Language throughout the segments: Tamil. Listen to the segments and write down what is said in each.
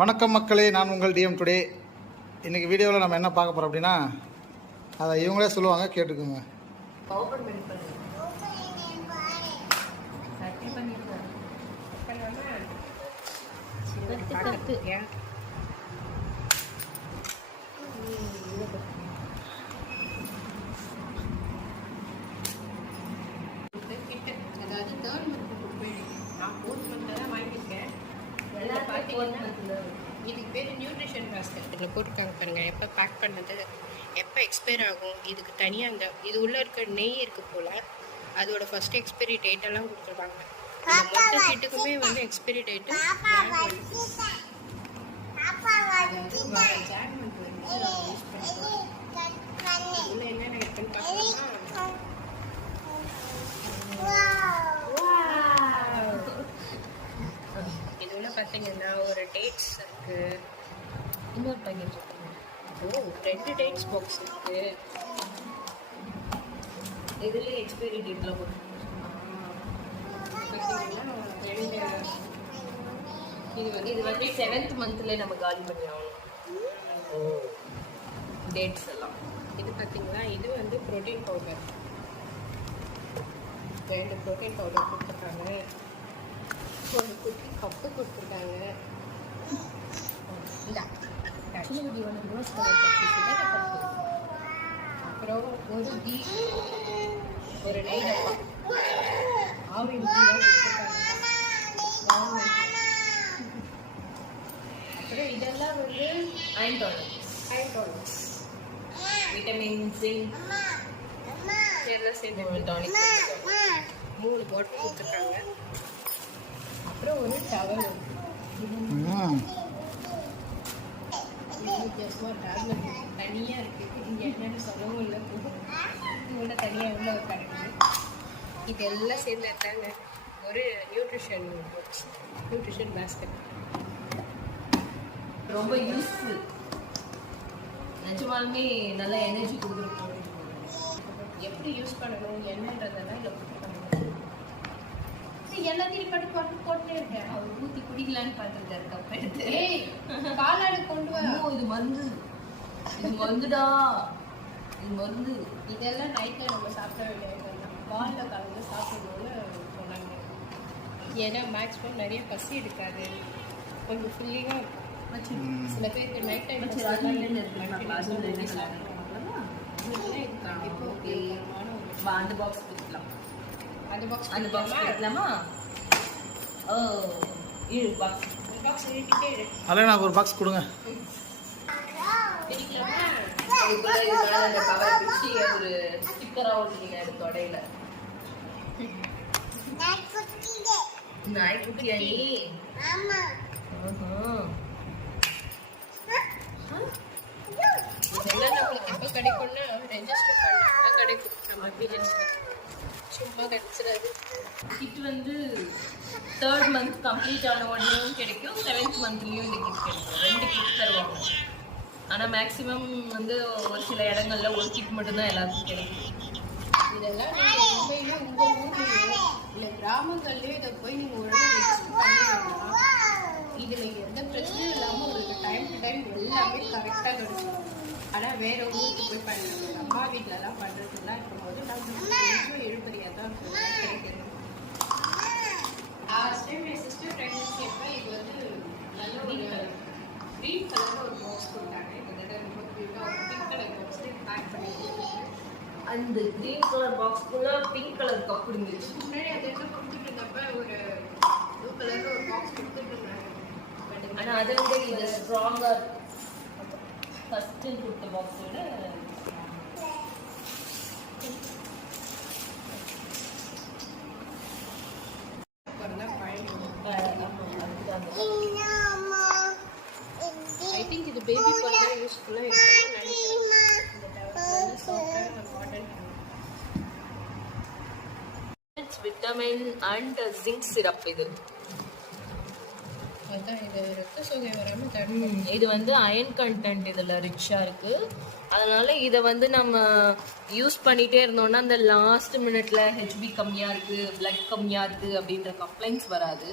வணக்கம் மக்களே, நான் உங்கள் டிஎம் டுடே. இன்றைக்கி வீடியோவில் நம்ம என்ன பார்க்க போகிறோம் அப்படின்னா, அதை இவங்களே சொல்லுவாங்க, கேட்டுக்கோங்க. இதுக்கு பேர் நியூட்ரிஷன் பாஸ்கெட். இதில் போட்டிருக்காங்க பாருங்கள், எப்போ பேக் பண்ணது, எப்போ எக்ஸ்பயர் ஆகும். இதுக்கு தனியாக அந்த இது உள்ளே இருக்க நெய் இருக்குது போல், அதோட ஃபஸ்ட் எக்ஸ்பைரி டேட்டெல்லாம் கொடுத்துருக்காங்க. இந்த மொத்த கிட்டுக்குமே வந்து எக்ஸ்பைரி டேட்டு ஜான் மந்த் வந்து யூஸ் பண்ணிக்கலாம். இதில் என்னென்ன இருக்குன்னு பார்த்தோம்னா, பார்த்தீங்கன்னா ஒரு டேட்ஸ் இருக்கு, இன்னொரு பேக்கெட் இருக்குங்க. ஓ, 2 டேட்ஸ் பாக்ஸ் இருக்கு. இதுலேயே எக்ஸ்பைரி டேட்லாம் கொடுத்துருக்காங்க. இது வந்து 7th மந்த்ல நம்ம காலி பண்ணி ஆகணும் டேட்ஸ் எல்லாம். இது பார்த்தீங்களா, இது வந்து ப்ரோட்டீன் பவுடர். 2 ப்ரோட்டீன் பவுடர் கொடுத்துருக்காங்க. ஒரு குட்டி கப்பு கொடுத்துருக்காங்க. அப்புறம் ஒரு டீ, ஒரு நெய் டப்பா, ஆவின் அப்புறம் இதெல்லாம் வந்து அயன் டானிக்ஸ், விட்டமின் ஜிங்க் எல்லாம் சேர்ந்து டானிக் 3 பாட்டில் கொடுத்துருக்காங்க. அப்புறம் ஒரு டவல் டேப்லெட் தனியாக இருக்குது. இங்கே என்னென்னு சொல்லவும் இல்லை, இவங்க தனியாக உள்ள ஒரு கிடைக்குது. இதெல்லாம் சேர்ந்து எடுத்தாங்க ஒரு நியூட்ரிஷன் பாஸ்கெட். ரொம்ப யூஸ்ஃபுல், நிஜமாலுமே நல்ல எனர்ஜி கொடுக்குறோம். எப்படி யூஸ் பண்ணணும் என்னன்றதெல்லாம் இதில் கொடுத்துருக்காங்க. எல்லாத்தையும் போட்டே இருக்கேன். அவர் ஊற்றி குடிக்கலான்னு பார்த்துருக்காரு கப் எடுத்து. பாலாடு கொண்டு வர. இது மருந்துடா, இது மருந்து. இதெல்லாம் நைட்டில் நம்ம சாப்பிட வேண்டியது, பாலில் கலந்து சாப்பிடணும்னு சொன்னாங்க. ஏன்னா மேக்ஸிமம் நிறைய பசி எடுக்காது, கொஞ்சம் ஃபில்லிங்காக இருக்கும். சில பேருக்கு நைட் டைம் அந்த பாக்ஸ் கொடுக்கலாம். அந்த பாக்ஸ் எடுக்கலாமா? ஓ, இரு பாக்ஸ் எழுதிட்டே இருக்கு. அதில் எனக்கு ஒரு பாக்ஸ் கொடுங்க. அந்த கவர் பிடிச்சி ஒரு ஸ்டிக்கராக ஒட்டிங்க அது தொடையில. நாய்க்குட்டியா நீ? இதெல்லாம் நம்மளுக்கு எப்போ கிடைக்கும்னா ரெஜிஸ்டர் பண்ணால் கிடைக்கும். நம்ம அப்ளிகேஷன் சும்மா கிடைச்சிடாது. கிட் வந்து 3rd மந்த் கம்ப்ளீட் ஆன உடனேயும் கிடைக்கும், 7th மந்த்லேயும் இந்த கிட் கிடைக்கும். 2 கிட் தருவாங்க. ஆனால் மேக்ஸிமம் வந்து ஒரு சில இடங்கள்ல ஒரு கிட் மட்டும்தான் எல்லாருக்கும் கிடைக்கும். இதெல்லாம் நீங்கள் உண்மையிலே உங்கள் ஊர்லேயோ இல்லை கிராமங்கள்லேயோ இதை போய் நீங்கள் உடனே ரெஜிஸ்டர் பண்ணிங்கன்னா இதில் எந்த பிரச்சனையும் இல்லாமல் உங்களுக்கு டைம் டு டைம் எல்லாமே கரெக்டாக கிடைக்கும். ஆனால் வேறு ஊருக்கு போய் பண்ணணும், அம்மா வீட்டிலலாம் பண்ணுறதுலாம் இருக்கும்போது நம்ம கொஞ்சம் எழுபறியாக தான் கிடைக்கிறது. லாஸ்ட் டைம் என் சிஸ்டர் ப்ரெக்னன்சி அப்போ இது வந்து நல்ல ஒரு க்ரீன் கலரில் ஒரு பாக்ஸ் கொடுத்தாங்க. கிட்டத்தட்ட ரொம்ப க்யூட்டாக ஒரு பிங்க் கலர் பாக்ஸில் பேக் பண்ணி அந்த க்ரீன் கலர் பாக்ஸ்க்குள்ள பிங்க் கலர் கப் இருந்துச்சு. முன்னாடி அது எல்லாம் கொடுத்துட்டு இருந்தப்ப ஒரு ப்ளூ கலரில் ஒரு பாக்ஸ் கொடுத்துட்டு இருந்தாங்க. ஆனால் அதை விட இது ஸ்ட்ராங்காக ஃபஸ்ட்டு கொடுத்த பாக்ஸோட ஐ திங்க் இது பேபி பொருளாக யூஸ்ஃபுல்லாக இருக்கும்னு நினைக்கிறேன். Vitamin and zinc syrup. இது இது ரத்த சோகை வராமல் தடுக்கும். இது வந்து அயன் கண்டென்ட் இதில் ரிச்சாக இருக்குது. அதனால இதை வந்து நம்ம யூஸ் பண்ணிகிட்டே இருந்தோம்னா அந்த லாஸ்ட் மினிட்ல ஹெச்பி கம்மியாக இருக்குது, பிளட் கம்மியாக இருக்குது அப்படின்ற கம்ப்ளைண்ட்ஸ் வராது.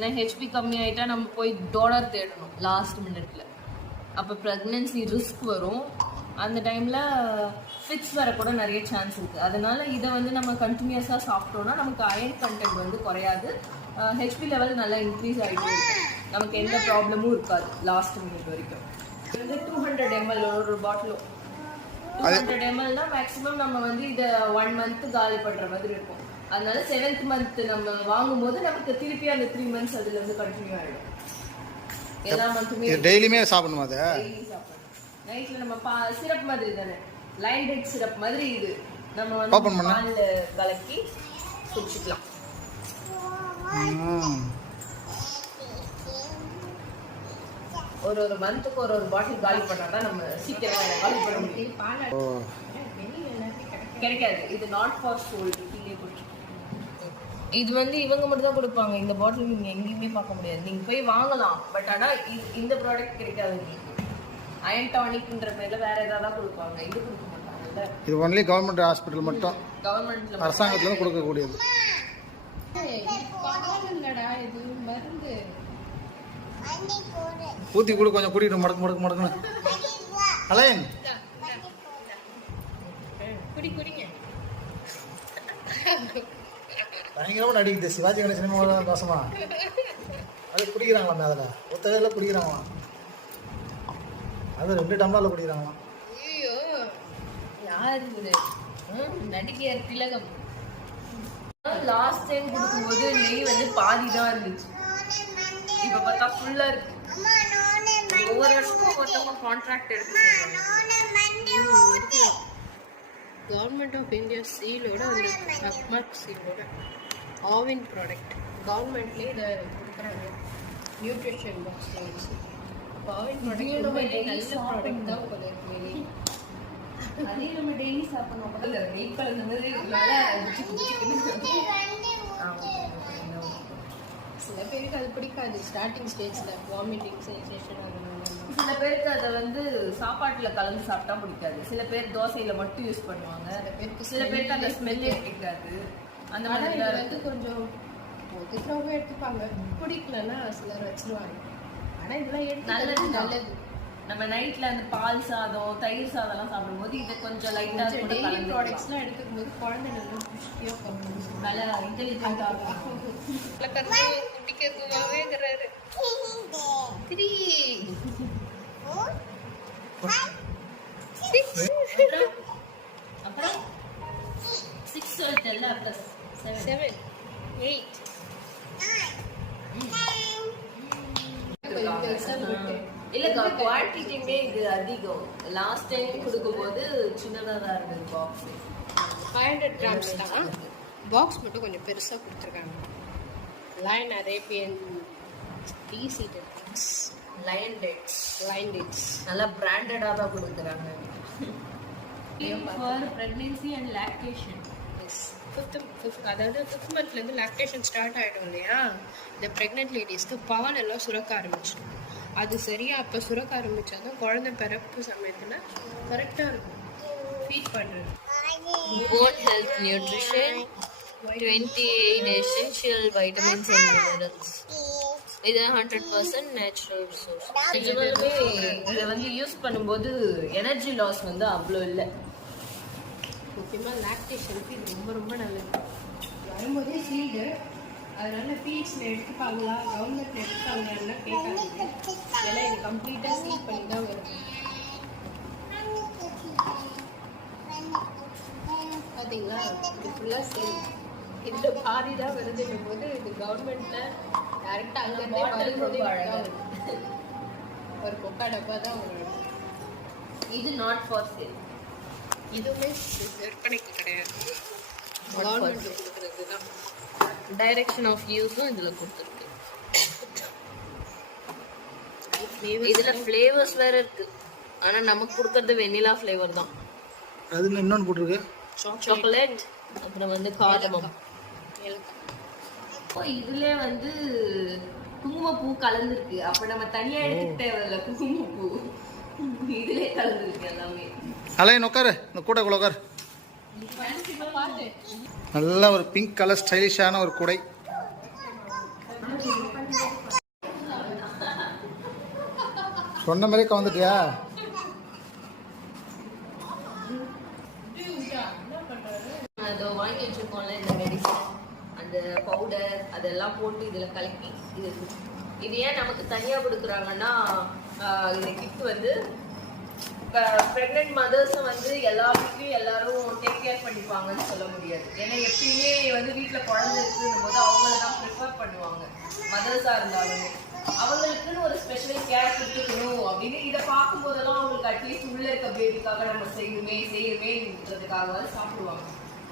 ஏன்னா ஹெச்பி கம்மி ஆகிட்டா நம்ம போய் டோனர் தேடணும் லாஸ்ட் மினிட்ல. அப்போ ப்ரெக்னென்சி ரிஸ்க் வரும். அந்த டைமில் ஃபிட்ஸ் வர கூட நிறைய சான்ஸ் இருக்குது. அதனால இதை வந்து நம்ம கண்டினியூஸாக சாப்பிட்டோம்னா நமக்கு அயன் கண்டென்ட் வந்து குறையாது, ஹெச்பி லெவல் நல்லா இன்க்ரீஸ் ஆகிட்டே இருக்கும், நமக்கு எந்த ப்ராப்ளமும் இருக்காது லாஸ்ட் மினிட் வரைக்கும். இது வந்து 200 ml ஒரு பாட்டிலும் 200 mlனா மேக்ஸிமம் நம்ம வந்து இதை 1 month காலி பண்ணுற மாதிரி இருக்கும். அதனால 7th month நம்ம வாங்கும்போது நமக்கு திருப்பி அந்த 3 months அதுல இருந்து கண்டினியூ ஆகிடும். எல்லா மந்த்துமே டெய்லியுமே சாப்பிடணுமா அதை? டெய்லி சாப்பிடணும். நைட்ல நம்ம சிரப் மாதிரி தானே, லைன் டேட் சிரப் மாதிரி இது நம்ம வந்து பால்ல கலக்கி குடிச்சுக்கலாம். ஒரு மந்த்துக்கு ஒரு பாட்டில் காலி பண்ணாதான் நம்ம சீக்கிரம் காலி பண்ண முடியும். கிடைக்காது, இது நாட் ஃபார் சோல்ட். இது வந்து இவங்க மட்டும் தான் கொடுப்பாங்க. இந்த பாட்டில் நீங்க எங்கேயுமே பார்க்க முடியாது, நீங்க போய் வாங்கலாம். பட் ஆனா இந்த ப்ராடக்ட் கிடைக்காது உங்களுக்கு. அயன் டானிக்ன்ற பேர்ல வேற ஏதாவது கொடுப்பாங்க, இது கொடுக்க மாட்டாங்கல்ல. இது ஒன்லி கவர்மெண்ட் ஹாஸ்பிட்டல் மட்டும், கவர்மெண்ட்ல அரசாங்கத்துல கொடுக்கக்கூடியது. இது மருந்து ஊத்தி கூட கொஞ்சம் குடிக்கணும், மடக்கு மடக்குன்னு. அலைன் குடிங்க. பயங்கரமா நடிக்குது சிவாஜி கணேசன் சினிமாவோட தோசமா. அது குடிக்கிறாங்களாம், அதில் ஒத்தகையில் குடிக்கிறாங்களாம், அது 2 டம்ளர்ல குடிக்கிறாங்களாம். ஐயோ யார் இது? நடிகையர் திலகம். லாஸ்ட் டைம் கொடுக்கும்போது நெய் வந்து பாதி தான் இருந்துச்சு, இப்ப பார்த்தா ஃபுல்லா இருக்கு. ஒவ்வொரு வருஷமும் ஒருத்தவங்க கான்ட்ராக்ட் எடுத்து கவர்மெண்ட் ஆஃப் இந்தியா சீலோட அந்த அக்மார்க் சீலோட ஆவின் ப்ராடக்ட் கவர்மெண்ட்லேயே இதை கொடுக்குறாங்க நியூட்ரிஷன் பாக்ஸில் வச்சு. ஆவின் ப்ராடக்ட் நல்ல ப்ராடக்ட் தான் உங்களுக்கு. அதே நம்ம டெய்லி சாப்பிடணும். இல்லை நெய் கலந்த மாதிரி சில பேருக்கு அது பிடிக்காது, ஸ்டார்டிங் ஸ்டேஜில் வாமிட்டிங் சென்சேஷன் ஆகணும். சில பேருக்கு அதை வந்து சாப்பாட்டுல கலந்து சாப்பிட்டா பிடிக்காது, சில பேர் தோசையில மட்டும் யூஸ் பண்ணுவாங்க, சில பேருக்கு அந்த ஸ்மெல்லே பிடிக்காது. அந்த மாதிரி வந்து கொஞ்சம் ஒதுக்குறவங்க எடுத்துப்பாங்க, பிடிக்கலன்னா சிலர் வச்சிருவாங்க. ஆனால் இதெல்லாம் எடுத்து நல்லது. நம்ம நைட்ல அந்த பால் சாதம் தயிர் சாதம்லாம் சாப்பிடும்போது இதை கொஞ்சம் லைட்டா டெய்லி ப்ராடக்ட்ஸ்லாம் எடுத்துக்கும் போது குழந்தை நல்லா புஷ்டியாக நல்லா இன்டெலிஜென்ட்டாக குட்டிக்கிறதுவாகவேங்கிறாரு. 3 அப்புறம் 6 சொல்லிட்டேல்ல, ப்ளஸ் 7 8 இல்லக்கா குவான்டிட்டியுமே இது அதிகம். லாஸ்ட் டைம் கொடுக்கும்போது சின்னதாக தான் இருந்தது பாக்ஸ். 500 grams தான். பாக்ஸ் மட்டும் கொஞ்சம் பெருசாக கொடுத்துருக்காங்க. Lion Arabian deseeded box, Lion dates நல்லா பிராண்டடாக தான் கொடுக்குறாங்க. For pregnancy and lactation. அதாவது 5th monthலேருந்து லாக்டேஷன் ஸ்டார்ட் ஆகிடும் இல்லையா, இந்த ப்ரெக்னென்ட் லேடிஸ்க்கு பால் எல்லாம் சுரக்க ஆரம்பிச்சிடும். அது சரியாக அப்போ சுரக்க ஆரம்பித்தாதான் குழந்தை பிறப்பு சமயத்தில் கரெக்டாக இருக்கும் ஃபீட் பண்ணுறது. Good health nutrition, 28 essential vitamins and minerals. இது 100% நேச்சுரல் ரிசோர்ஸ். நிஜமாலுமே இதை வந்து யூஸ் பண்ணும்போது எனர்ஜி லாஸ் வந்து அவ்வளோ இல்லை. முக்கியமாக லாக்டேஷனுக்கு இது ரொம்ப ரொம்ப நல்லது. வரும்போதே சீடு, அதனால பீட்ஸில் எடுத்துப்பாங்களா கவர்மெண்ட்டில் எடுத்துப்பாங்கன்னு கேட்காதீங்க. ஏன்னா இது கம்ப்ளீட்டாக சீட் பண்ணி தான் வரும். பார்த்தீங்களா, இது ஃபுல்லாக சேல். இதில் பாதி தான் வருதுன்னும் போது இது கவர்மெண்ட்டில் டேரெக்டாக அங்கேருந்தே வரும்போதே ஒரு கொக்கா டப்பா தான் வரும். இது நாட் ஃபார் சேல், இதுவுமே விற்பனைக்கு கிடையாது, கவர்மெண்ட் கொடுக்குறது தான். டைரக்ஷன் ஆஃப் யூஸும் இதில் கொடுத்துருக்கு. இதில் ஃப்ளேவர்ஸ் வேற இருக்கு, ஆனால் நமக்கு கொடுக்கறது வெண்ணிலா ஃப்ளேவர் தான். அது இன்னொன்று போட்டிருக்கு, சாக்லேட், அப்புறம் வந்து கார்டமம். இப்போ இதுல வந்து குங்குமப்பூ கலந்துருக்கு. அப்ப நம்ம தனியா எடுத்துக்க தேவையில்ல, குங்குமப்பூ இதுல கலந்துருக்கு எல்லாமே. அலைன் உட்காரு, இந்த கூடை உட்காரு. நல்ல ஒரு பிங்க் கலர் ஸ்டைலிஷான ஒரு கூடை. சொன்ன மாதிரியே கவுந்துட்டியா? அதை வாங்கி வச்சிருக்கோம்ல இந்த மெடிசன், அந்த பவுடர் அதெல்லாம் போட்டு இதில் கலக்கி இது ஏன் நமக்கு தனியாக கொடுக்குறாங்கன்னா, இந்த கிட் வந்து இப்போ ப்ரெக்னென்ட் மதர்ஸை வந்து எல்லா வீட்லையும் எல்லாரும் டேக் கேர் பண்ணிப்பாங்கன்னு சொல்ல முடியாது. ஏன்னா எப்பயுமே வந்து வீட்டில் குழந்தை இருக்குன்னும் போது அவங்கள தான் ப்ரிஃபர் பண்ணுவாங்க. மதர்ஸாக இருந்தாலுமே அவங்களுக்குன்னு ஒரு ஸ்பெஷல் கேர் கொடுத்துக்கணும் அப்படின்னு இதை பார்க்கும்போதெல்லாம் அவங்களுக்கு அட்லீஸ்ட் உள்ள இருக்க பேபிக்காக நம்ம செய்யணுமேன்றதுக்காக சாப்பிடுவாங்க.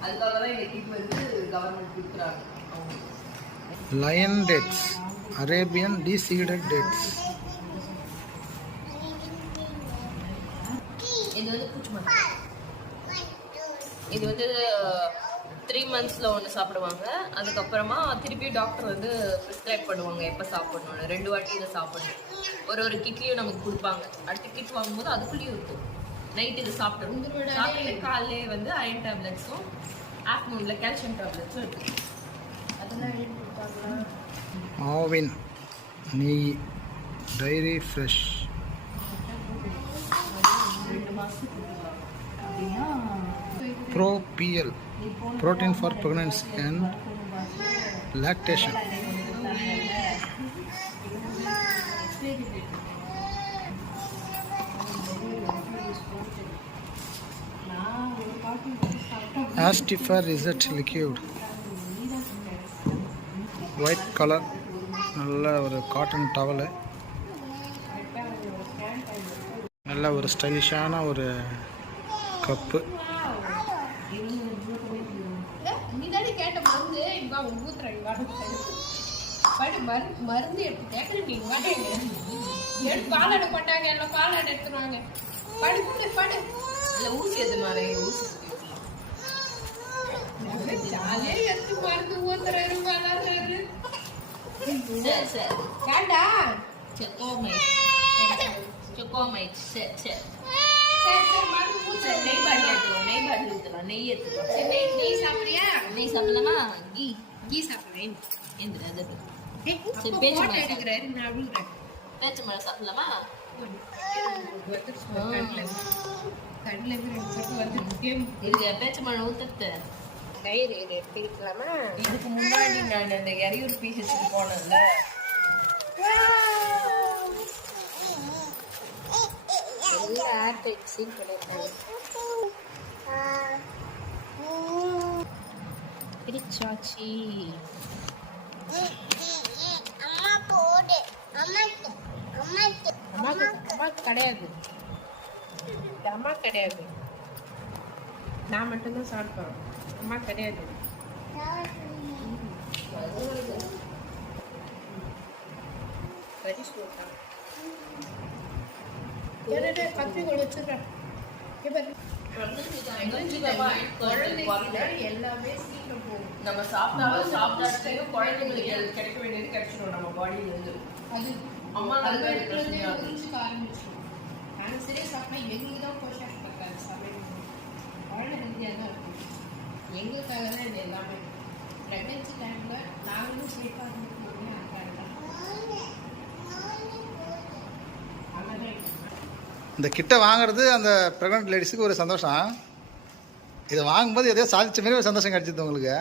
அதுக்காக தான் இந்த கிட் வந்து கவர்மெண்ட் கொடுக்குறாங்க. Lion dates, Arabian deseeded dates. இது வந்து இது வந்து 3 monthsல ஒன்று சாப்பிடுவாங்க. அதுக்கப்புறமா திருப்பி டாக்டர் வந்து ப்ரிஸ்கிரைப் பண்ணுவாங்க எப்போ சாப்பிடணும்னு. 2 வாட்டி இதை சாப்பிடணும். ஒரு கிட்லேயும் நமக்கு கொடுப்பாங்க. அடுத்த கிட் வாங்கும்போது அதுக்குள்ளேயும் இருக்கும். நைட் இது சாப்பிட்டு காலையிலே வந்து அயன் டேப்லெட்ஸும் ஆஃப்டர்நூனில் கால்சியம் டேப்லெட்ஸும் இருக்குது. அதெல்லாம் எழுதி கொடுப்பாங்களா? ஆவின் நெய், டைரி ஃப்ரெஷ். 2 மாதத்துக்கு அப்படின்னா ProPL, protein for pregnancy and lactation. Astifer Reset liquid, white color, நல்ல ஒரு காட்டன் டவலு, நல்ல ஒரு ஸ்டைலிஷான ஒரு கப்பு. நீதானே கேட்ட மருந்து இவா ஊத்துறேன் படி மருந்து எடுத்து நீங்க வாடங்க எடுத்து பாலாடை போட்டாங்க. எல்லாம் பாலாடை எடுத்துருவாங்க. படி படு இல்லை ஊசி எது மாதிரி ஊசி ஜாலியா எடுத்து மருந்து ஊத்துறாரு வளர்றாரு. சரி சரி கேண்டா சொக்கோமைட் சரி சரி மருந்து ஊத்துற நெய் பாட்டில் எடுத்துக்கலாம். நெய் பாட்டில் ஊற்றலாம். நெய் எடுத்துக்கலாம். நெய் சாப்பிடுறியா? நெய் சாப்பிடலாமா? கீ சாப்பிடுறேன். அது சரி பேச்சு எடுக்கிறாரு. நான் விழுறேன். பேச்சு மழை சாப்பிடலாமா? கடல வந்து இது பேச்சு மழை ஊற்றுறது தயிர் எடுத்துக்கலாமா? இதுக்கு முன்னாடி நான் அந்த எரையூர் பீசஸ்க்கு போனேன்ல, பிடிச்சாச்சி. அம்மாக்கு கிடையாது. அம்மா கிடையாது. நான் மட்டும்தான் சாப்பிட்டோம். அம்மா கிடையாது. பத்திரிக்கை வச்சிருக்கேன். எல்லாமே சீக்கிரம் போகும். நம்ம சாப்பிட்டாலும் குழந்தைங்களுக்கு கிடைக்க வேண்டியது கிடைச்சிடும் நம்ம பாடியில இருந்து. அது அம்மா நல்லா ஆரம்பிச்சிடும். ஆனால் சரியா சாப்பிட்டா எங்களுக்கு தான் போஷாக் பார்க்காது. சமையல் குழந்தை ஹெல்த்தியாக தான் இருக்கும். எங்களுக்காக தான் இது எல்லாமே. ப்ரெக்னன்சி டைமில் நாங்களும் சேஃபாக இருக்கணும்னு அதுக்காக தான். இந்த கிட்ட வாங்குறது அந்த ப்ரெக்னென்ட் லேடிஸுக்கு ஒரு சந்தோஷம். இதை வாங்கும்போது எதையோ சாதிச்ச மாதிரி ஒரு சந்தோஷம் கிடச்சிது உங்களுக்கு.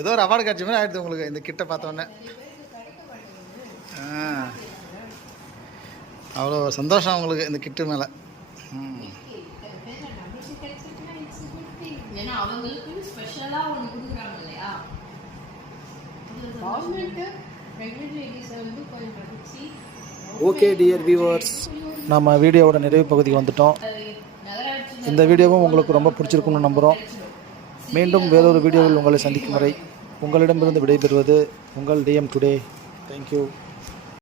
ஏதோ ஒரு அவார்டு கிடச்ச மாதிரி ஆகிடுது உங்களுக்கு இந்த கிட்ட பார்த்தோன்னே. அவ்வளோ சந்தோஷம் உங்களுக்கு இந்த கிட்டு மேலே. ஏன்னா அவங்களுக்கு ஸ்பெஷலா ஒன்று கொடுக்குறாங்க இல்லையா? கவர்மெண்ட் ப்ரெக்னென்ட் லேடிஸை வந்து கொஞ்சம் படிச்சு. ஓகே டியர் வியூவர்ஸ், நம்ம வீடியோவோட நிறைவு பகுதிக்கு வந்துட்டோம். இந்த வீடியோவும் உங்களுக்கு ரொம்ப பிடிச்சிருக்கும்னு நம்புகிறோம். மீண்டும் வேறொரு வீடியோவில் உங்களை சந்திக்கும் வரை உங்களிடமிருந்து விடைபெறுவது உங்கள் DM டுடே. தேங்க்யூ.